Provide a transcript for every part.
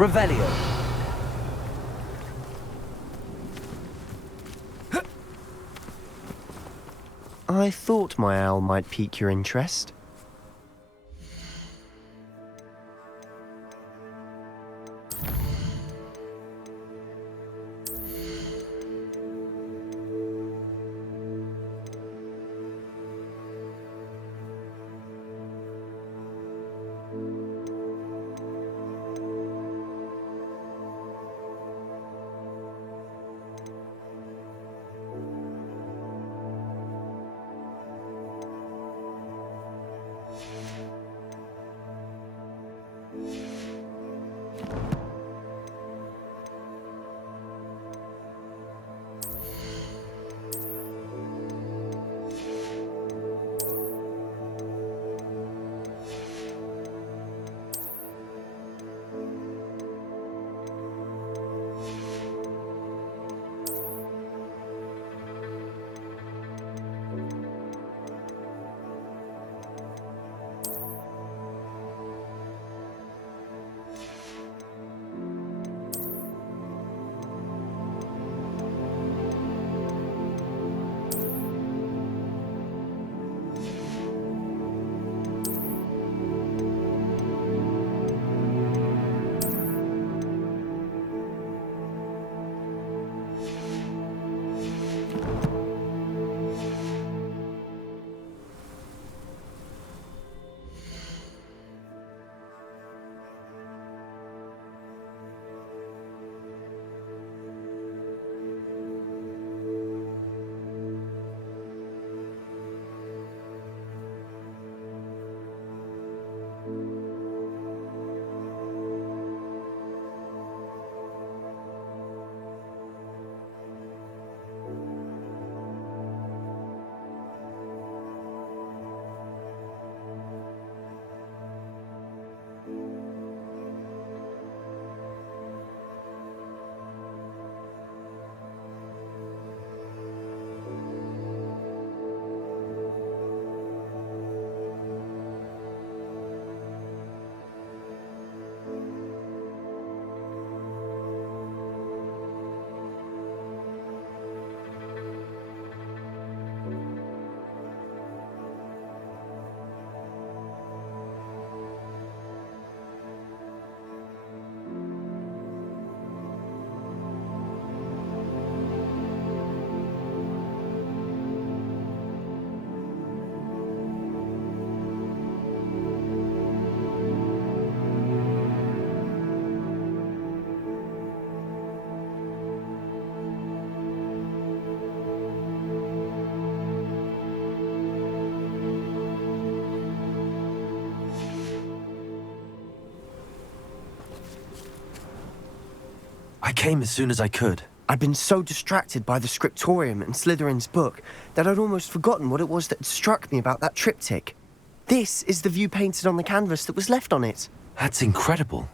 Revelio. I thought my owl might pique your interest. I came as soon as I could. I'd been so distracted by the scriptorium and Slytherin's book that I'd almost forgotten what it was that struck me about that triptych. This is the view painted on the canvas that was left on it. That's incredible.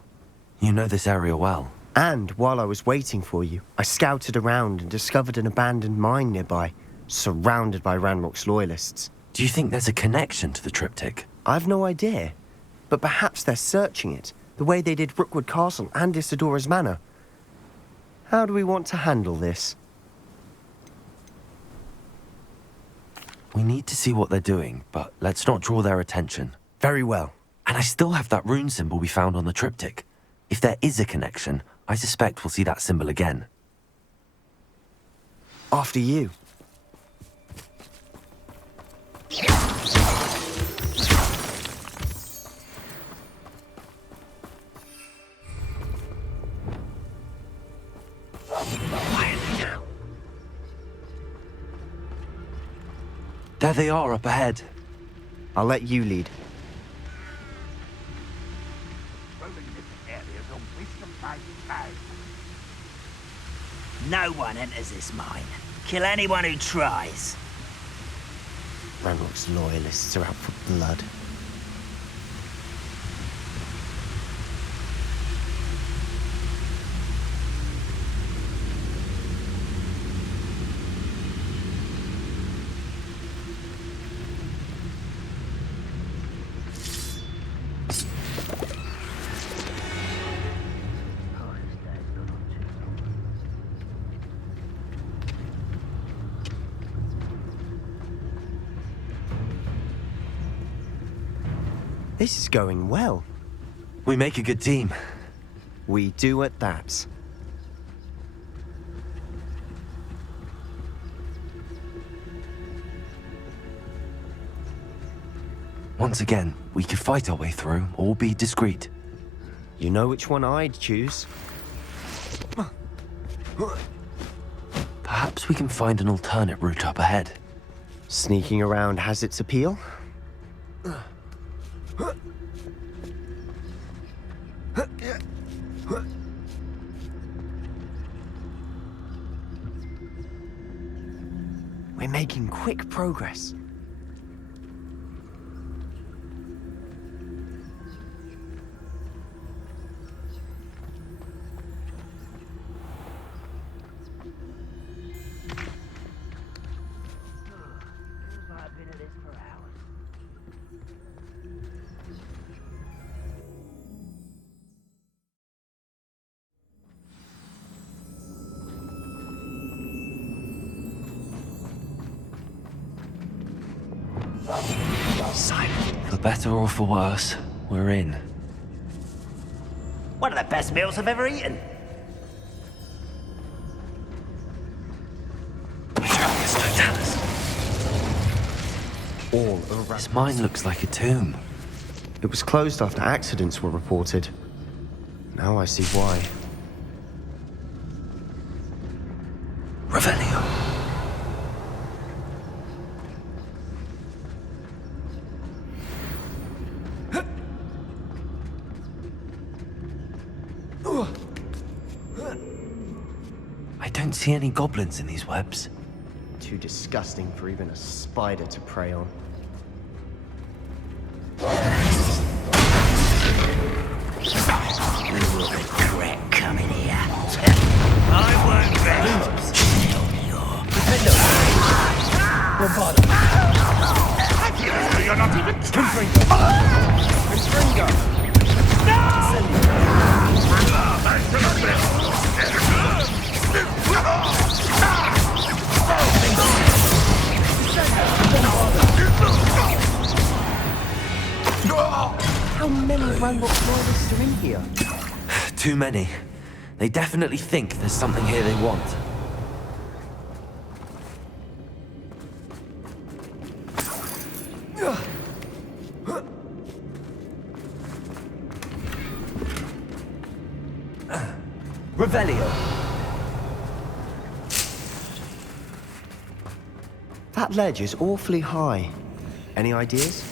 You know this area well. And while I was waiting for you, I scouted around and discovered an abandoned mine nearby, surrounded by Ranrock's loyalists. Do you think there's a connection to the triptych? I've no idea, but perhaps they're searching it, the way they did Rookwood Castle and Isidora's Manor. How do we want to handle this? We need to see what they're doing, but let's not draw their attention. Very well. And I still have that rune symbol we found on the triptych. If there is a connection, I suspect we'll see that symbol again. After you. There they are up ahead. I'll let you lead. No one enters this mine. Kill anyone who tries. Ranrock's loyalists are out for blood. This is going well. We make a good team. We do at that. Once again, we could fight our way through or be discreet. You know which one I'd choose. Perhaps we can find an alternate route up ahead. Sneaking around has its appeal. We're making quick progress. I've been at this for hours. Silent. For better or for worse, we're in. One of the best meals I've ever eaten. All around. This mine looks like a tomb. It was closed after accidents were reported. Now I see why. Revelio. I don't see any goblins in these webs. Too disgusting for even a spider to prey on. You will regret coming here. I won't be. You're not even How many Ranrock loyalists are in here? Too many. They definitely think there's something here they want. Revelio. That ledge is awfully high. Any ideas?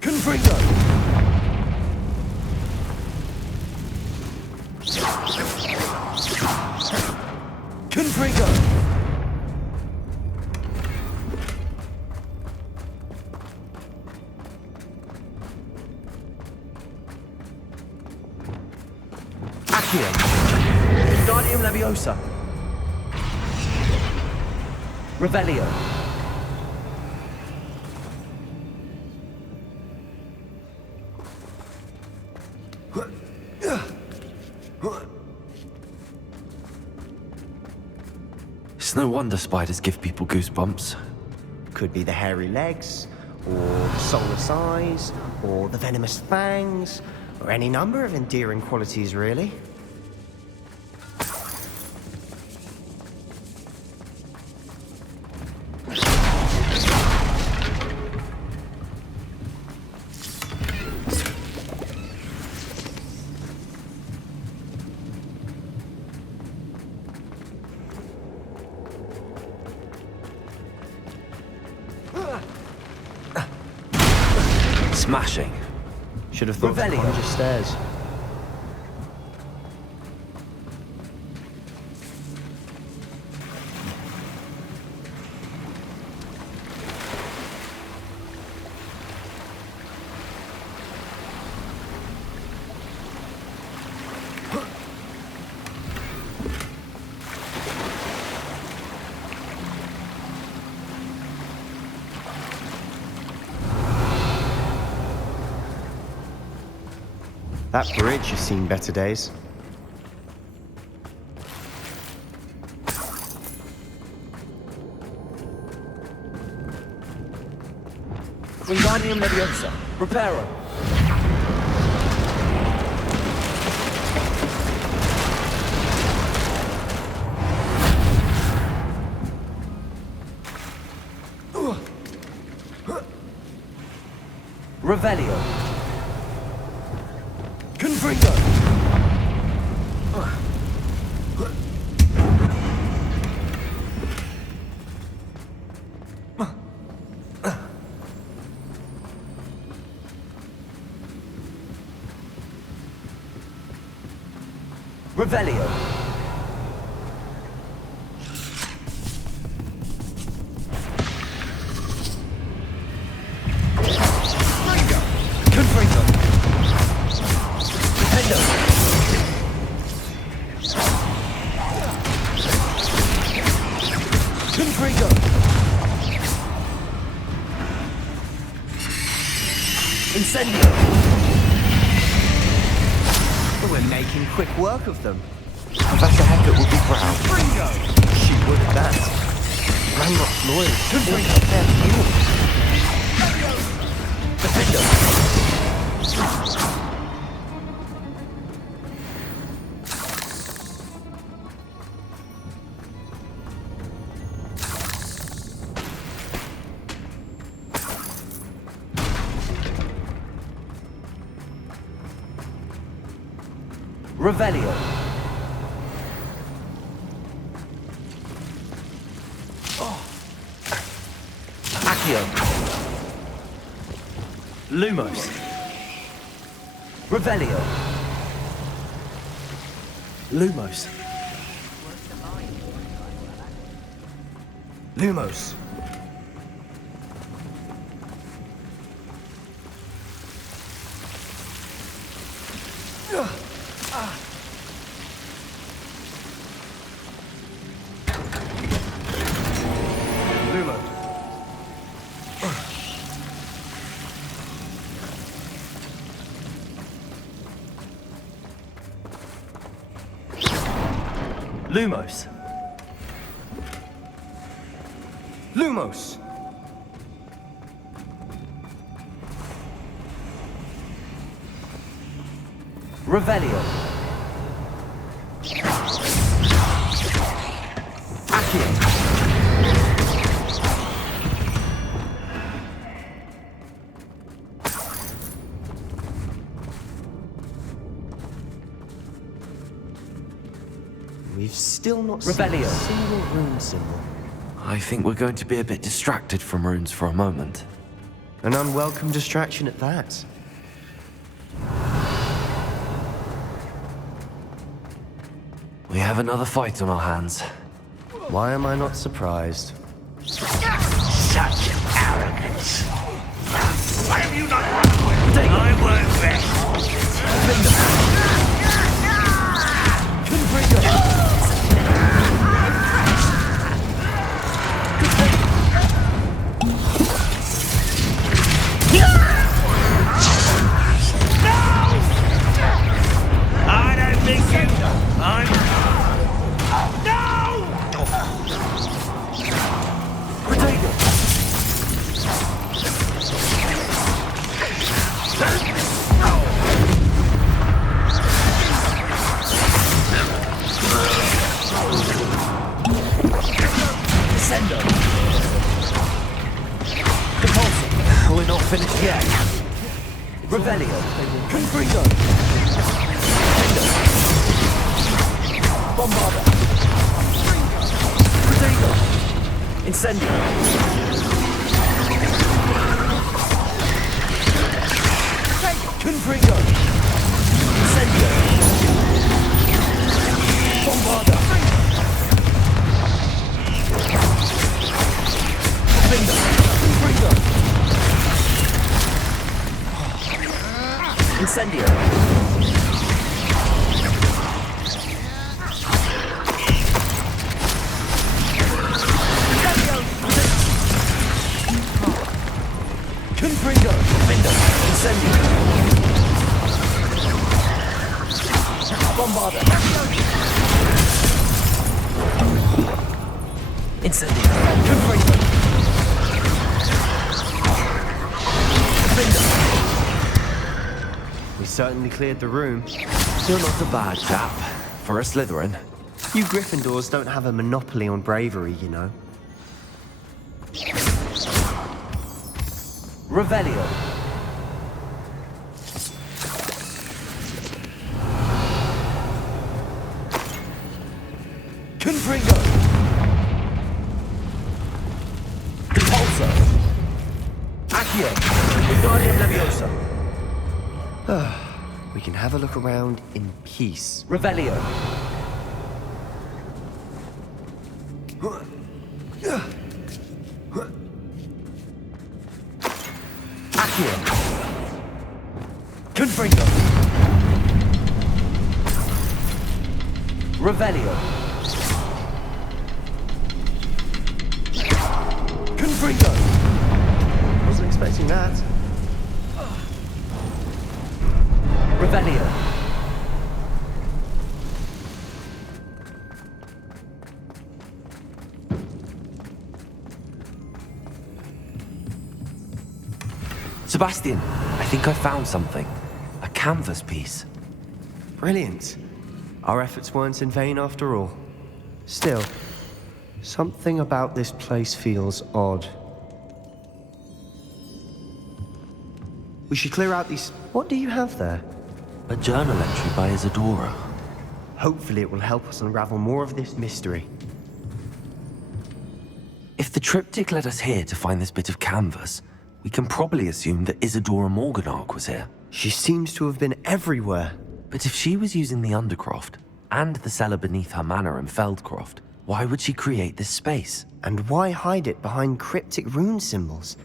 Confringo. Confringo. Accio. Guardium Leviosa. Revelio. It's no wonder spiders give people goosebumps. Could be the hairy legs, or the soulless eyes, or the venomous fangs, or any number of endearing qualities, really. Smashing. Should have thought to Revelio. conjure stairs. That bridge has seen better days. Wingardium Leviosa. Reparo. Revelio. Confringo. Revelio. Confringo. Defendo. Confringo. Incendio. We're making quick work of them. Professor Hecat would be proud. She would at that. Ranrock's loyal. Confringo. They're pure. Defendo. Revelio. Accio. Lumos. Revelio. Lumos. Lumos. Lumo. Lumos. Lumos. Revelio. Accio. We've still not seen Revelio. a single rune symbol. I think we're going to be a bit distracted from runes for a moment. An unwelcome distraction at that. We have another fight on our hands. Why am I not surprised? Such arrogance. Why have you not run away? I won't rest. I don't think you. I'm. No! We're not finished yet. Revelio. Confringo. Bombarda. Protego. Incendio. Confringo. Incendio. Bombarda. Confringo. Confringo. Incendio. Confringo. Incendio. Bombarda. Incendio. Confringo. certainly cleared the room. Still not a bad chap. For a Slytherin. You Gryffindors don't have a monopoly on bravery, you know. Revelio. Confringo. Repulsor. Accio. Wingardium Leviosa. We can have a look around in peace. Revelio. Accio. Confringo. Revelio. Confringo. Wasn't expecting that. Revelio. Sebastian, I think I found something. A canvas piece. Brilliant. Our efforts weren't in vain after all. Still, something about this place feels odd. We should clear out these... What do you have there? A journal entry by Isadora. Hopefully it will help us unravel more of this mystery. If the triptych led us here to find this bit of canvas, we can probably assume that Isadora Morganach was here. She seems to have been everywhere. But if she was using the Undercroft, and the cellar beneath her manor in Feldcroft, why would she create this space? And why hide it behind cryptic rune symbols?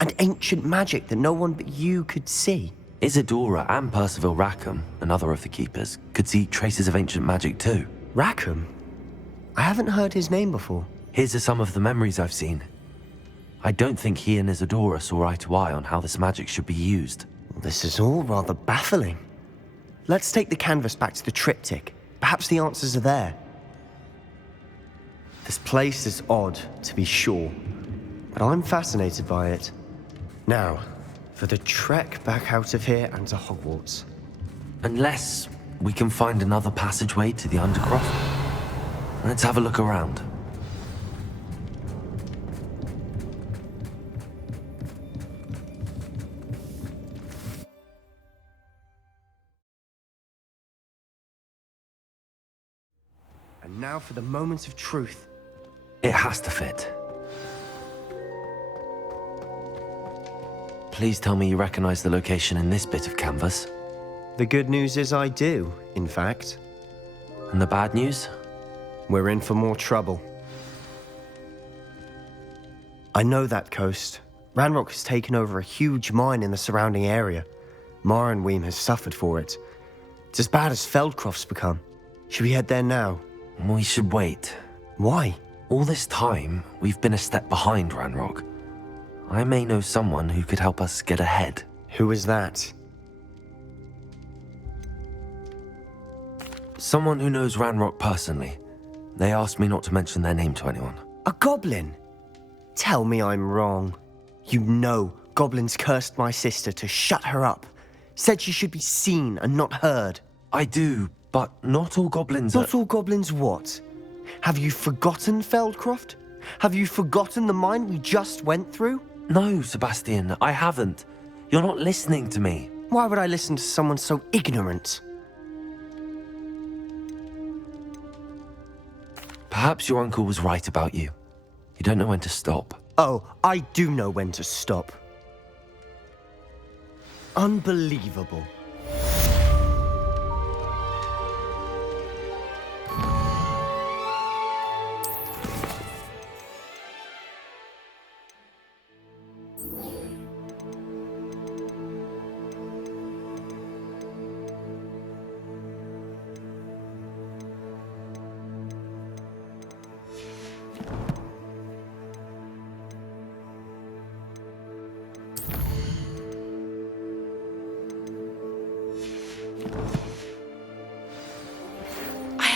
And ancient magic that no one but you could see? Isadora and Percival Rackham, another of the Keepers, could see traces of ancient magic too. Rackham? I haven't heard his name before. Here's some of the memories I've seen. I don't think he and Isadora saw eye to eye on how this magic should be used. This is all rather baffling. Let's take the canvas back to the triptych. Perhaps the answers are there. This place is odd, to be sure, but I'm fascinated by it. Now, for the trek back out of here and to Hogwarts. Unless we can find another passageway to the Undercroft. Let's have a look around. And now for the moment of truth. It has to fit. Please tell me you recognize the location in this bit of canvas. The good news is I do, in fact. And the bad news? We're in for more trouble. I know that coast. Ranrock has taken over a huge mine in the surrounding area. Marrenweem has suffered for it. It's as bad as Feldcroft's become. Should we head there now? We should wait. Why? All this time, we've been a step behind Ranrock. I may know someone who could help us get ahead. Who is that? Someone who knows Ranrock personally. They asked me not to mention their name to anyone. A goblin? Tell me I'm wrong. You know goblins cursed my sister to shut her up. Said she should be seen and not heard. I do, but not all goblins are... Not all goblins what? Have you forgotten Feldcroft? Have you forgotten the mine we just went through? No, Sebastian, I haven't. You're not listening to me. Why would I listen to someone so ignorant? Perhaps your uncle was right about you. You don't know when to stop. Oh, I do know when to stop. Unbelievable.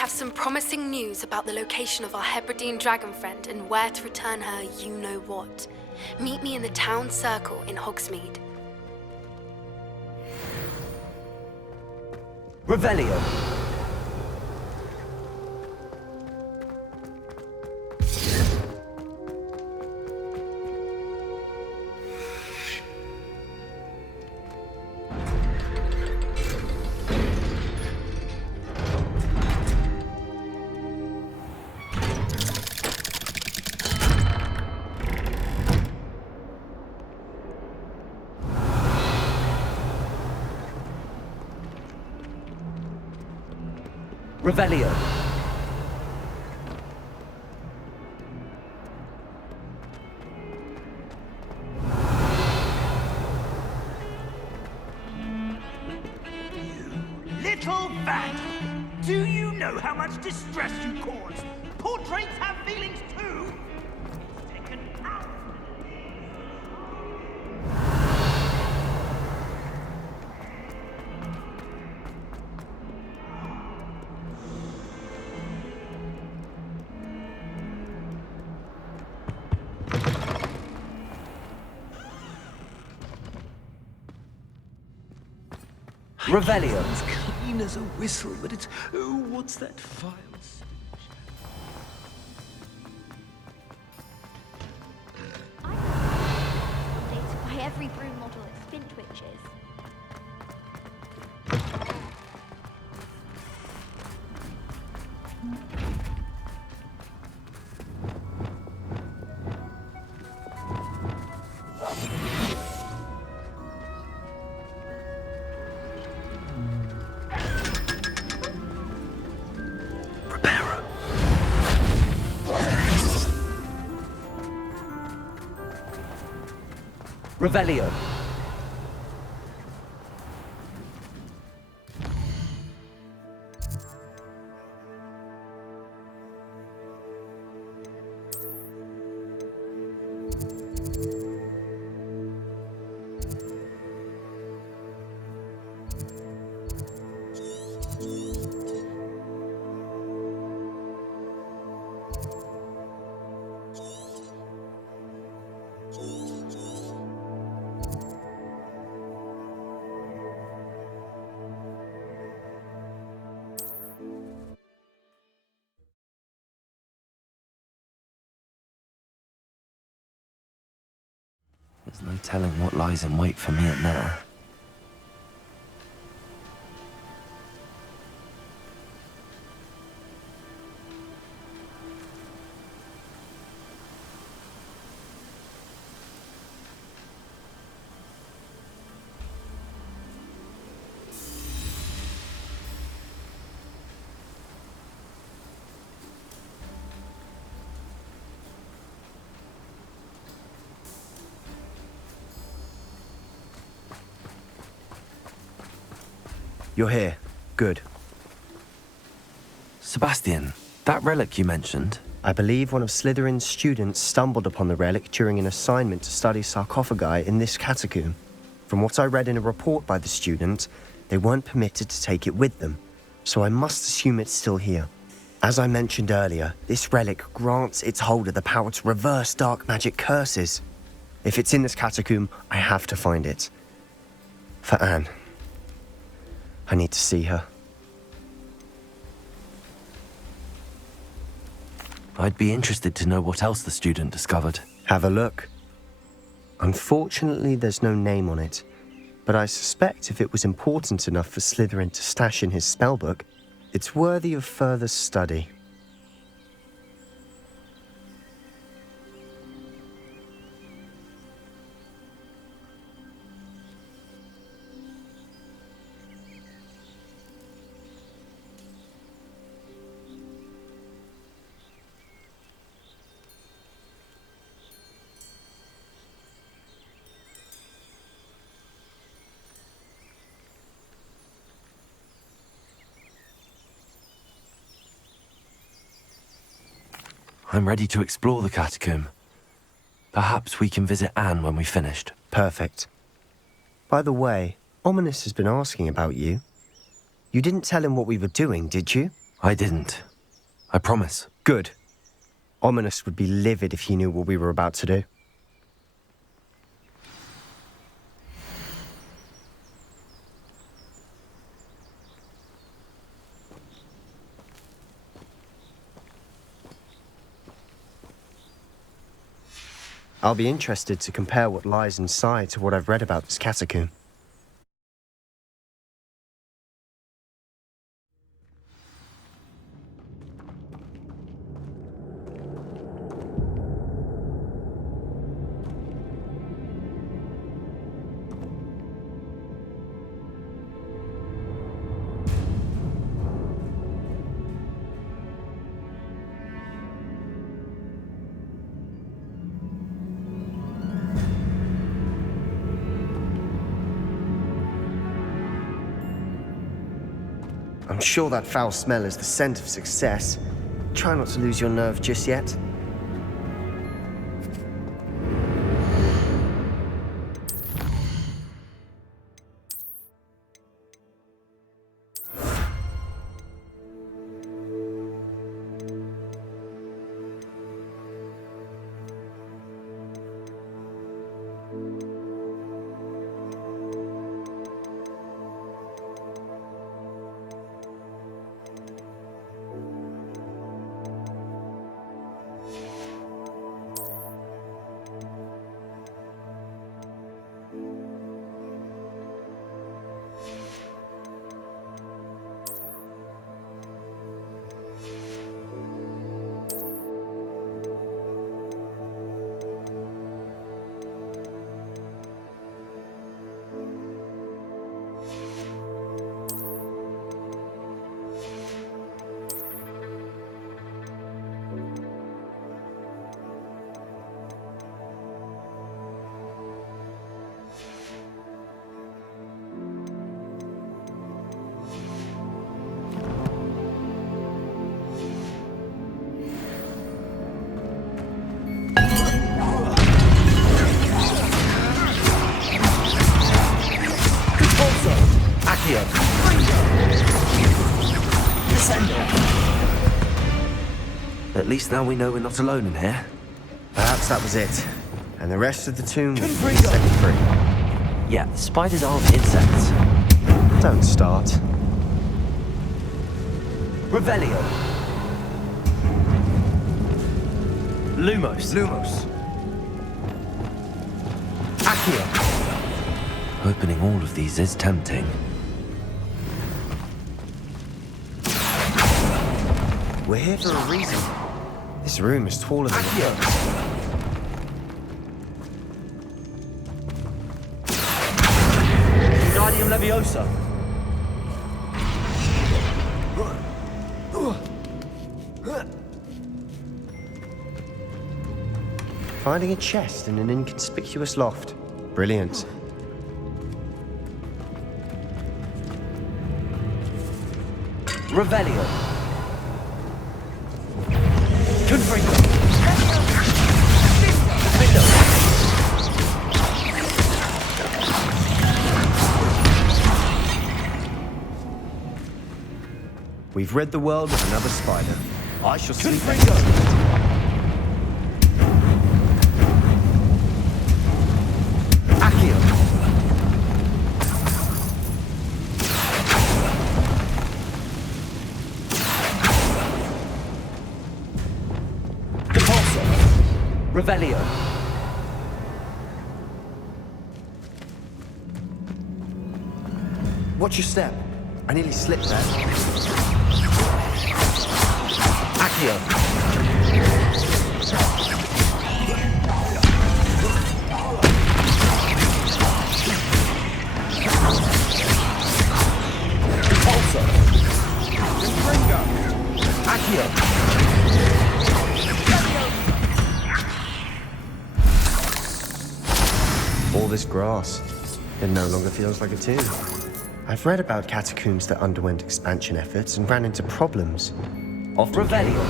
Some promising news about the location of our Hebridean dragon friend and where to return her you-know-what. Meet me in the town circle in Hogsmeade. Revelio. Revelio. Little vandal! Do you know how much distress you cause? Portraits have feelings too! It's taken hours. Revelio. It's clean as a whistle, but it's... Oh, what's that file? Updated by every broom model at Spin Twitches. Revelio. There's no telling what lies in wait for me at Nair. You're here. Good. Sebastian, that relic you mentioned, I believe one of Slytherin's students stumbled upon the relic during an assignment to study sarcophagi in this catacomb. From what I read in a report by the student, they weren't permitted to take it with them, so I must assume it's still here. As I mentioned earlier, this relic grants its holder the power to reverse dark magic curses. If it's in this catacomb, I have to find it. For Anne. I need to see her. I'd be interested to know what else the student discovered. Have a look. Unfortunately, there's no name on it, but I suspect if it was important enough for Slytherin to stash in his spellbook, it's worthy of further study. I'm ready to explore the catacomb. Perhaps we can visit Anne when we've finished. Perfect. By the way, Ominous has been asking about you. You didn't tell him what we were doing, did you? I didn't. I promise. Good. Ominous would be livid if he knew what we were about to do. I'll be interested to compare what lies inside to what I've read about this catacomb. I'm sure that foul smell is the scent of success. Try not to lose your nerve just yet. At least now we know we're not alone in here. Perhaps that was it. And the rest of the tomb will be set free. Yeah, spiders aren't insects. Don't start. Revelio. Lumos. Accio. Opening all of these is tempting. We're here for a reason. This room is taller than Accio. Wingardium Leviosa. Finding a chest in an inconspicuous loft. Brilliant. Revelio. Confringo. We've rid the world of another spider. I shall sleep. Accio. Depulso. Revelio. Watch your step. I nearly slipped there. Accio. Depulso. Confringo. Accio. All this grass. It no longer feels like a tomb. I've read about catacombs that underwent expansion efforts and ran into problems. Often Revelio.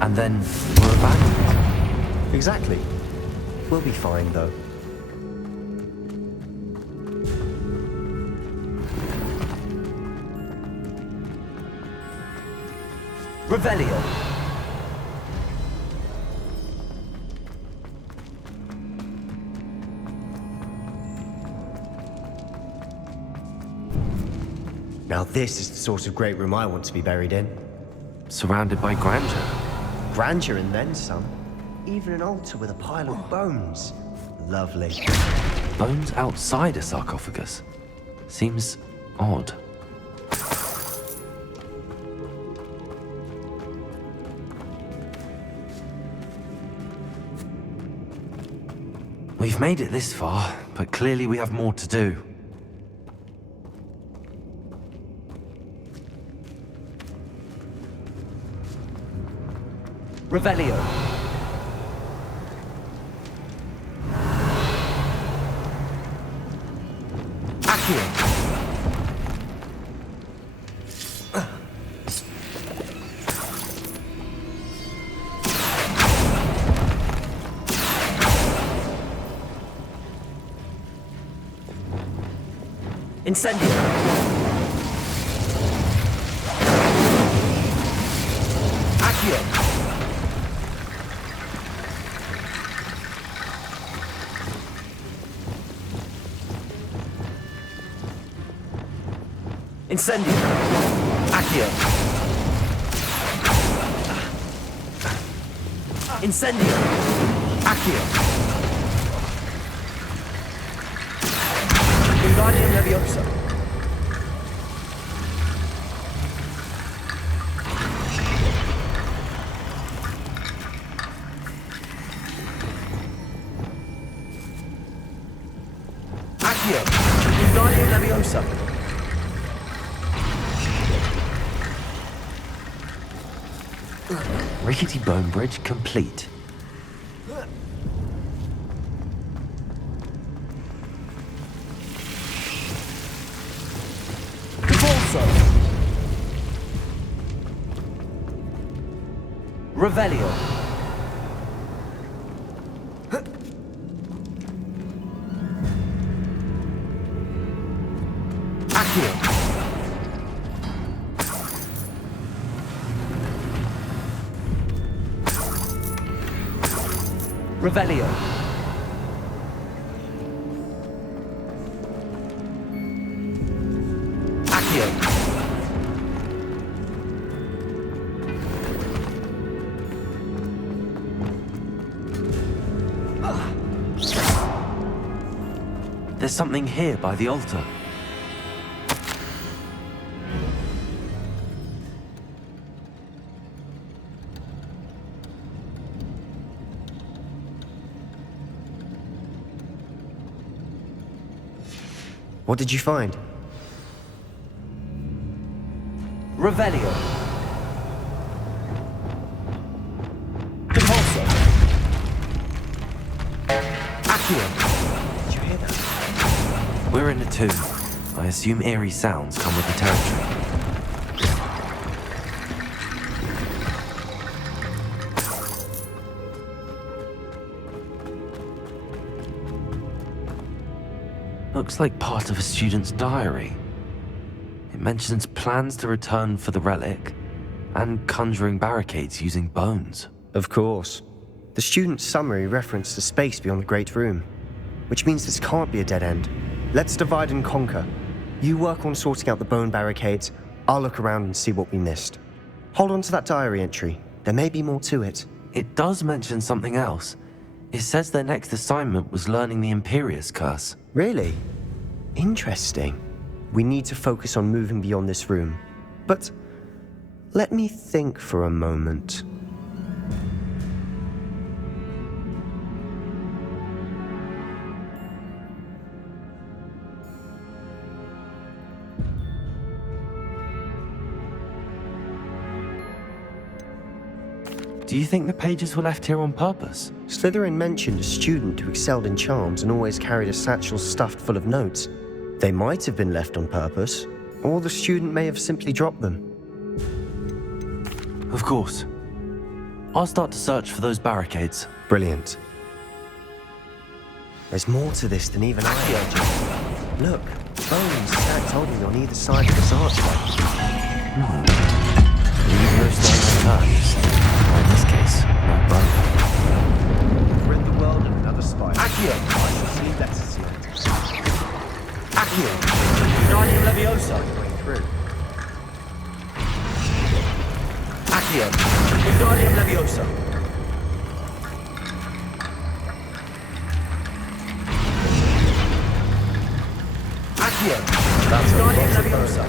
And then we're abandoned. Exactly. We'll be fine, though. Revelio. Now this is the sort of great room I want to be buried in. Surrounded by grandeur. Grandeur and then some. even an altar with a pile of bones. Lovely. Bones outside a sarcophagus? Seems odd. We've made it this far, but clearly we have more to do. Revelio. Accio. Incendio. Accio. Incendio. Accio. Incendio. Accio. Wingardium Leviosa. Accio. Wingardium Leviosa. Rickety bone bridge complete. Convulso. Revelio. Accio. Revelio. Accio. There's something here by the altar. What did you find? Revelio. Convulso. Accio. Did you hear that? We're in a tomb. I assume eerie sounds come with the territory. Looks like part of a student's diary. It mentions plans to return for the relic and conjuring barricades using bones. Of course. The student's summary referenced the space beyond the Great Room, which means this can't be a dead end. Let's divide and conquer. You work on sorting out the bone barricades, I'll look around and see what we missed. Hold on to that diary entry. There may be more to it. It does mention something else. It says their next assignment was learning the Imperius Curse. Really? Interesting. We need to focus on moving beyond this room. But let me think for a moment. Do you think the pages were left here on purpose? Slytherin mentioned a student who excelled in charms and always carried a satchel stuffed full of notes. They might have been left on purpose, or the student may have simply dropped them. Of course. I'll start to search for those barricades. Brilliant. There's more to this than even I imagined. Look, bones stacked oddly on either side of this archway. Leave no stone unturned. Or in this case, no bone. Rid the world of another spy. Accio. I shall see letters here. Accio. Wingardium Leviosa. Going through. Accio. Wingardium Leviosa. Accio. That's a Guardian lot of Leviosa.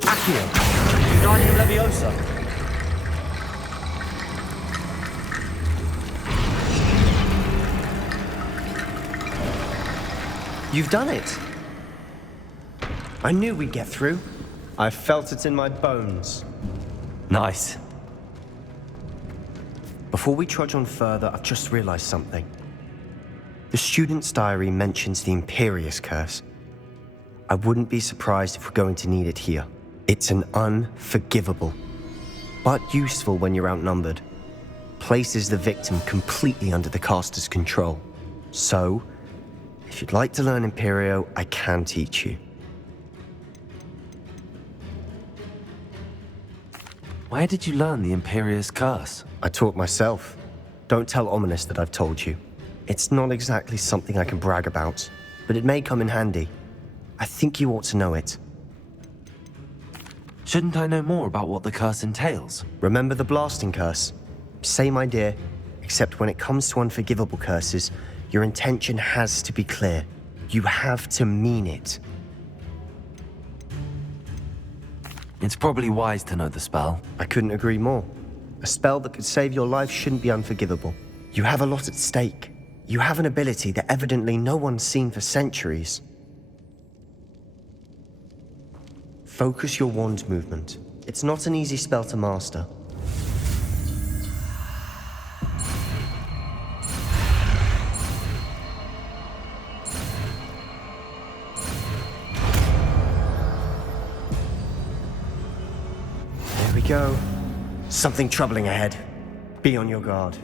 Accio. Guardian Leviosa. You've done it. I knew we'd get through. I felt it in my bones. Nice. Before we trudge on further, I've just realized something. The student's diary mentions the Imperious Curse. I wouldn't be surprised if we're going to need it here. It's an unforgivable, but useful when you're outnumbered. Places the victim completely under the caster's control. So, if you'd like to learn Imperio, I can teach you. Where did you learn the Imperious Curse? I taught myself. Don't tell Ominous that I've told you. It's not exactly something I can brag about, but it may come in handy. I think you ought to know it. Shouldn't I know more about what the curse entails? Remember the blasting curse? Same idea, except when it comes to unforgivable curses, your intention has to be clear. You have to mean it. It's probably wise to know the spell. I couldn't agree more. A spell that could save your life shouldn't be unforgivable. You have a lot at stake. You have an ability that evidently no one's seen for centuries. Focus your wand movement. It's not an easy spell to master. There we go. Something troubling ahead. Be on your guard.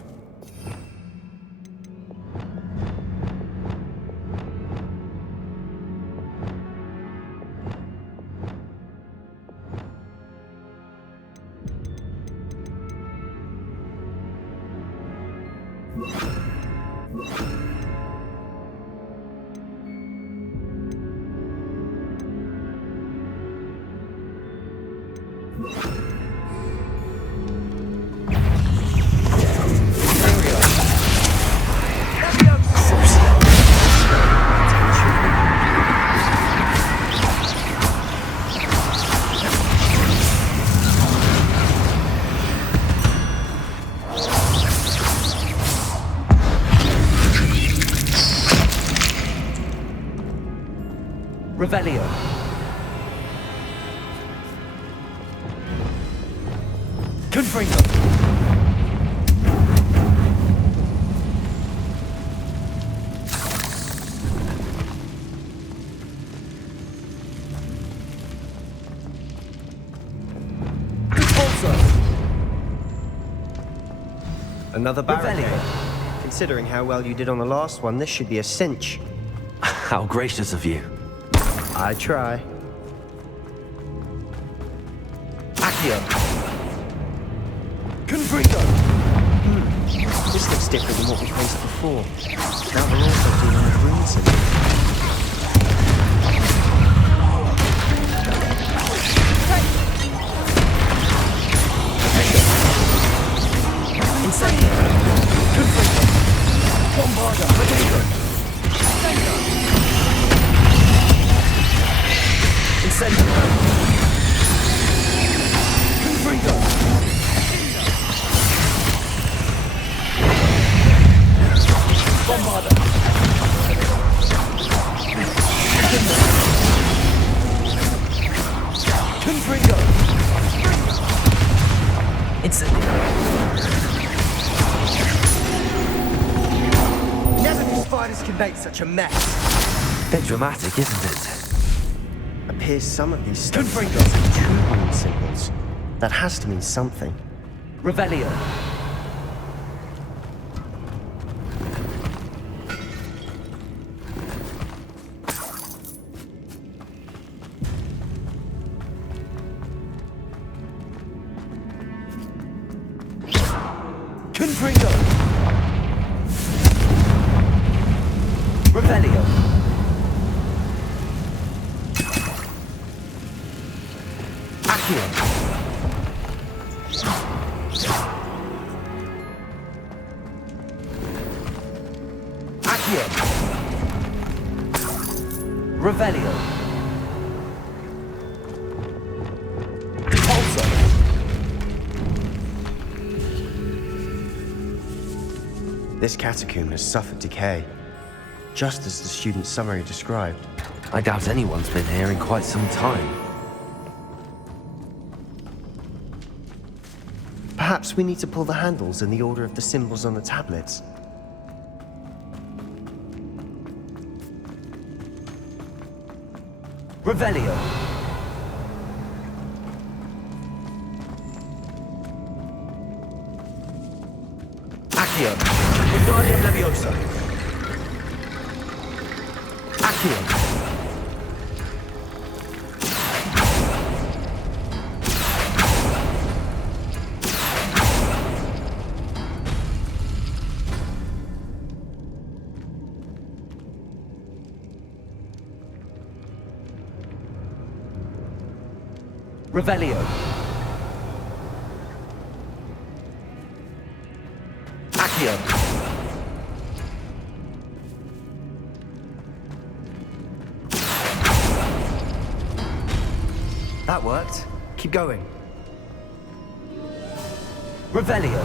Revelio. Confringo. Another barricade. Revelio. Considering how well you did on the last one, this should be a cinch. How gracious of you. I try. Accio. Confringo. This looks different than what we faced before. Now we're also dealing with runes in it. Incendio. Confringo. Bombarda. Revelio. Incendio. Confringo. Bombarda. Confringo. Incendio. Never knew spiders could make such a mess. Bit dramatic, isn't it? Appears some of these stones Confringo. are true rune symbols. That has to mean something. Revelio. Confringo. Revelio. Accio. Accio. Revelio. Repulsor. This catacomb has suffered decay, just as the student's summary described. I doubt anyone's been here in quite some time. Perhaps we need to pull the handles in the order of the symbols on the tablets. Revelio. Accio. Wingardium Leviosa. Accio. Revelio. Accio. That worked. Keep going. Revelio.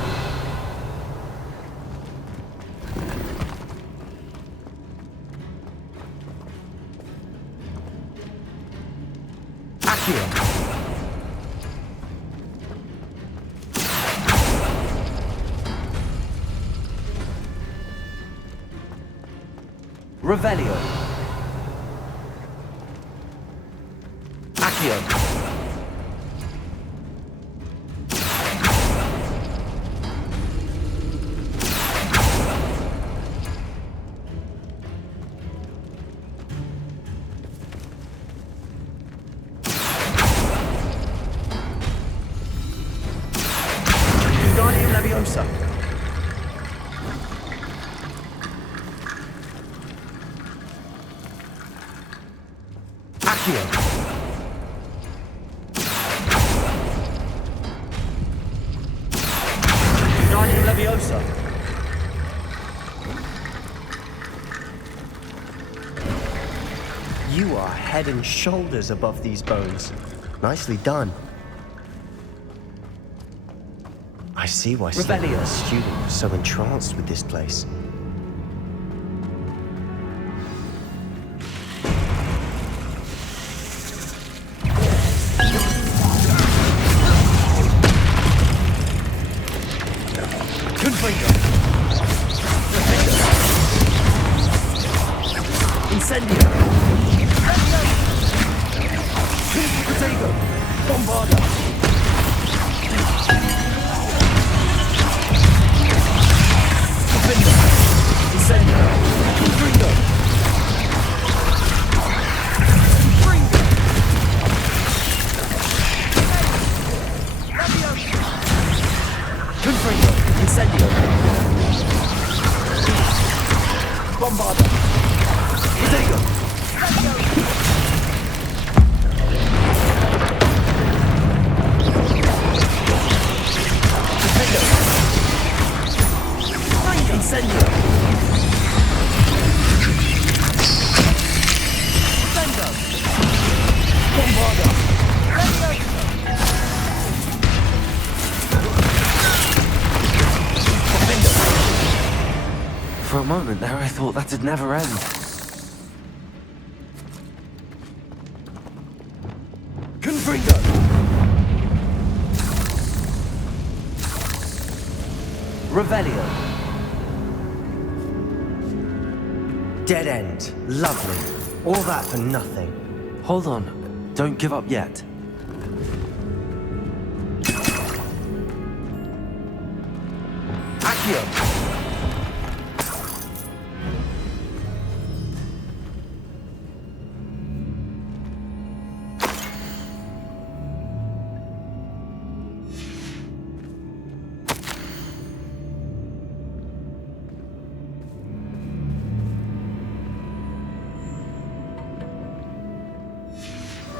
Accio. Revelio. Accio. Wingardium Leviosa. Accio. Wingardium Leviosa. You are head and shoulders above these bones. Nicely done. I see why Slippery, Revelio. the student, was so entranced with this place. Confringo. Incendio. Protego. Bombarda. Confringo. Incendio. Confringo. Confringo. Incendio. Bombarda. Protego. Incendio. Incendio. Bombarda. For a moment there, I thought that'd never end. Confringo. Revelio. Dead end. Lovely. All that for nothing. Hold on. Don't give up yet. Accio.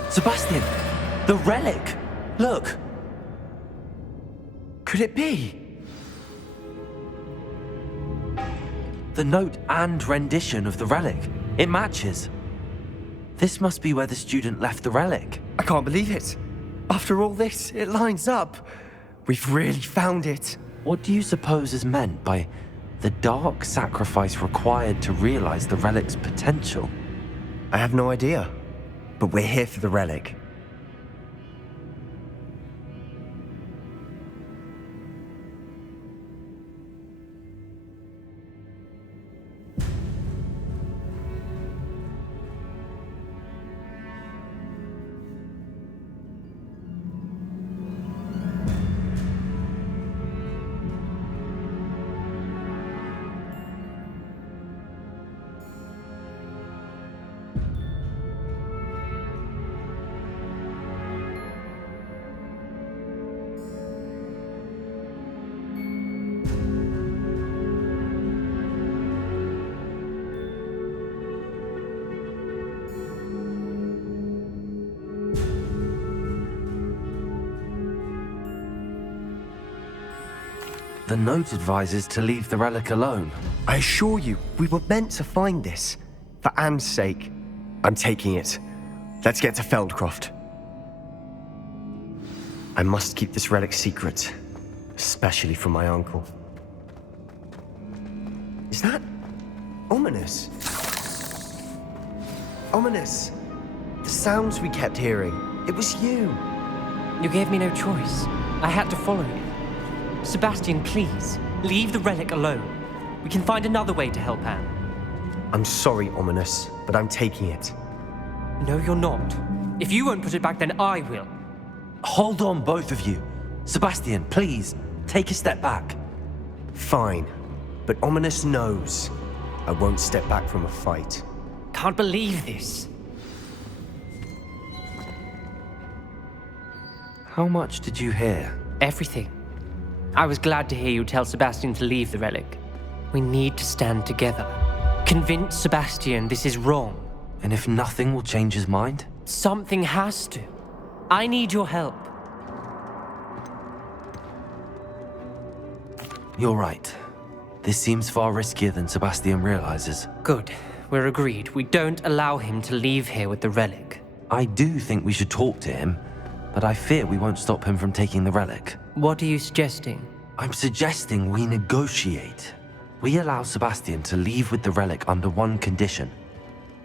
Sebastian! The relic! Look! Could it be? The note and rendition of the relic. It matches. This must be where the student left the relic. I can't believe it. After all this, it lines up. We've really found it. What do you suppose is meant by the dark sacrifice required to realize the relic's potential? I have no idea, but we're here for the relic. The note advises to leave the relic alone. I assure you, we were meant to find this. For Anne's sake. I'm taking it. Let's get to Feldcroft. I must keep this relic secret. Especially from my uncle. Is that... ominous? Ominous! The sounds we kept hearing. It was you. You gave me no choice. I had to follow you. Sebastian, please, leave the relic alone. We can find another way to help Anne. I'm sorry, Ominous, but I'm taking it. No, you're not. If you won't put it back, then I will. Hold on, both of you. Sebastian, please, take a step back. Fine, but Ominous knows I won't step back from a fight. Can't believe this. How much did you hear? Everything. I was glad to hear you tell Sebastian to leave the relic. We need to stand together. Convince Sebastian this is wrong. And if nothing will change his mind? Something has to. I need your help. You're right. This seems far riskier than Sebastian realizes. Good. We're agreed. We don't allow him to leave here with the relic. I do think we should talk to him, but I fear we won't stop him from taking the relic. What are you suggesting? I'm suggesting we negotiate. We allow Sebastian to leave with the relic under one condition.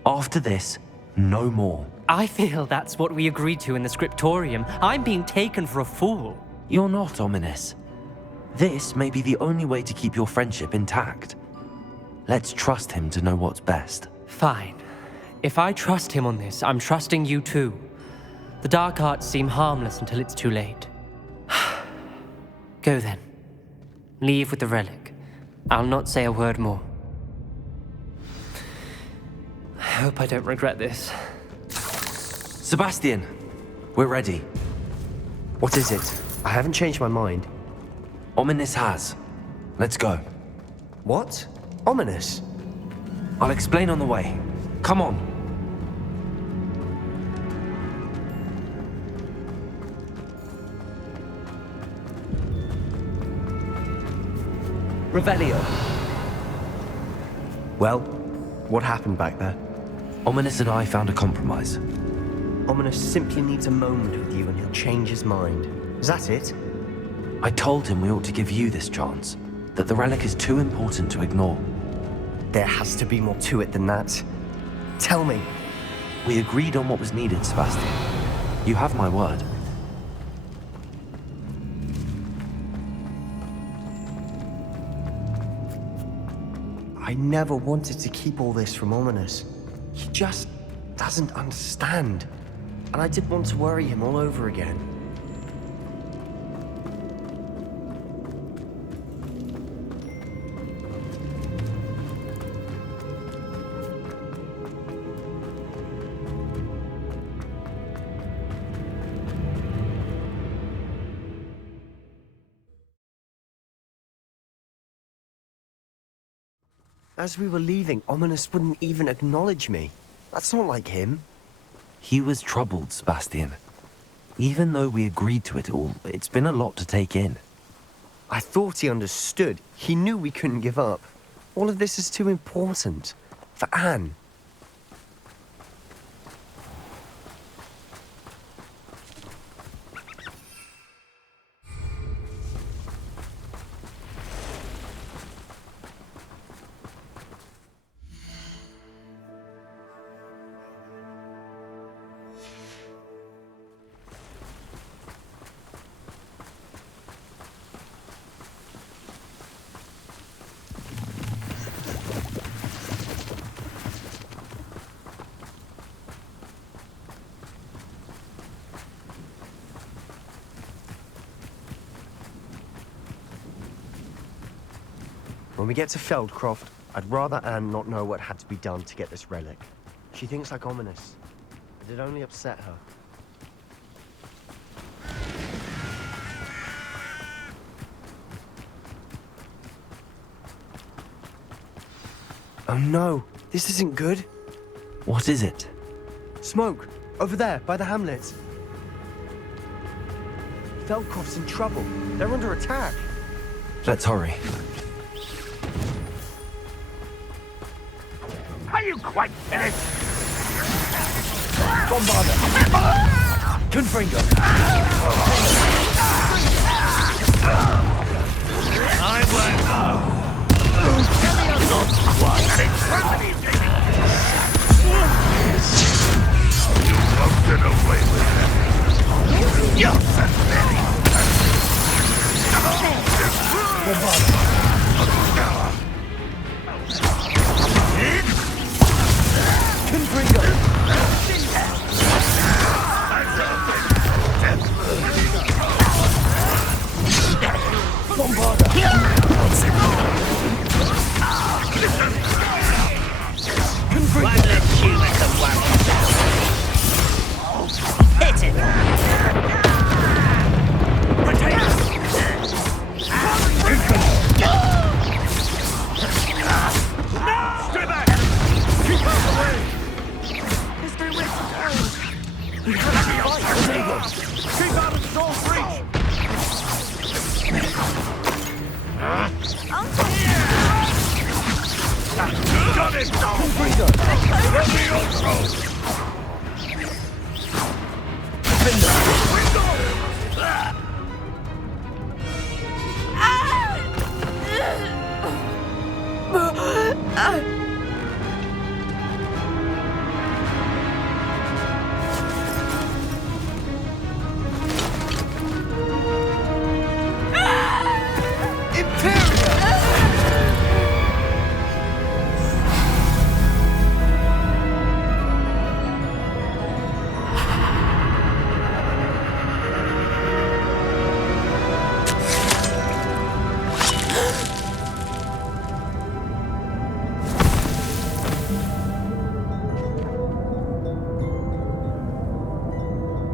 After this, no more. I feel that's what we agreed to in the scriptorium. I'm being taken for a fool. You're not, Ominous. This may be the only way to keep your friendship intact. Let's trust him to know what's best. Fine. If I trust him on this, I'm trusting you too. The dark arts seem harmless until it's too late. Go then. Leave with the relic. I'll not say a word more. I hope I don't regret this. Sebastian, we're ready. What is it? I haven't changed my mind. Ominous has. Let's go. What? Ominous? I'll explain on the way. Come on. Revelio. Well, what happened back there? Ominous and I found a compromise. Ominous simply needs a moment with you and he'll change his mind. Is that it? I told him we ought to give you this chance, that the relic is too important to ignore. There has to be more to it than that. Tell me. We agreed on what was needed, Sebastian. You have my word. I never wanted to keep all this from Ominous. He just doesn't understand. And I didn't want to worry him all over again. As we were leaving, Ominous wouldn't even acknowledge me. That's not like him. He was troubled, Sebastian. Even though we agreed to it all, it's been a lot to take in. I thought he understood. He knew we couldn't give up. All of this is too important. For Anne. When we get to Feldcroft, I'd rather Anne not know what had to be done to get this relic. She thinks like ominous, but it only upset her. Oh no, this isn't good. What is it? Smoke, over there, by the hamlet. Feldcroft's in trouble. They're under attack. Let's hurry. Are you quite finished? Bombarder. Confringo. I won't know. Not quite. You won't get away with it. You're pathetic. Hit it! Stay back! Keep out of the way! Keep out of Storm's reach! Got it! Let me go!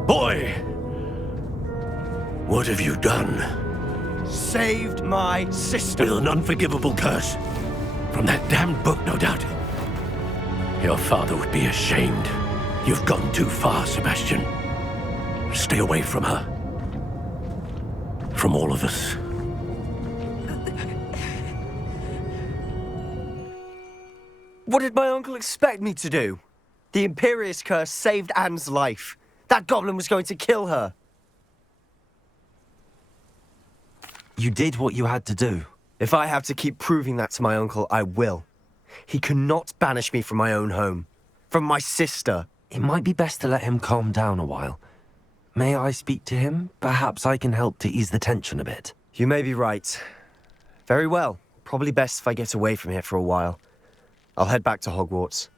Boy! What have you done? Saved my sister. With an unforgivable curse. From that damned book, no doubt. Your father would be ashamed. You've gone too far, Sebastian. Stay away from her. From all of us. What did my uncle expect me to do? The Imperious curse saved Anne's life. That goblin was going to kill her. You did what you had to do. If I have to keep proving that to my uncle, I will. He cannot banish me from my own home. From my sister. It might be best to let him calm down a while. May I speak to him? Perhaps I can help to ease the tension a bit. You may be right. Very well. Probably best if I get away from here for a while. I'll head back to Hogwarts.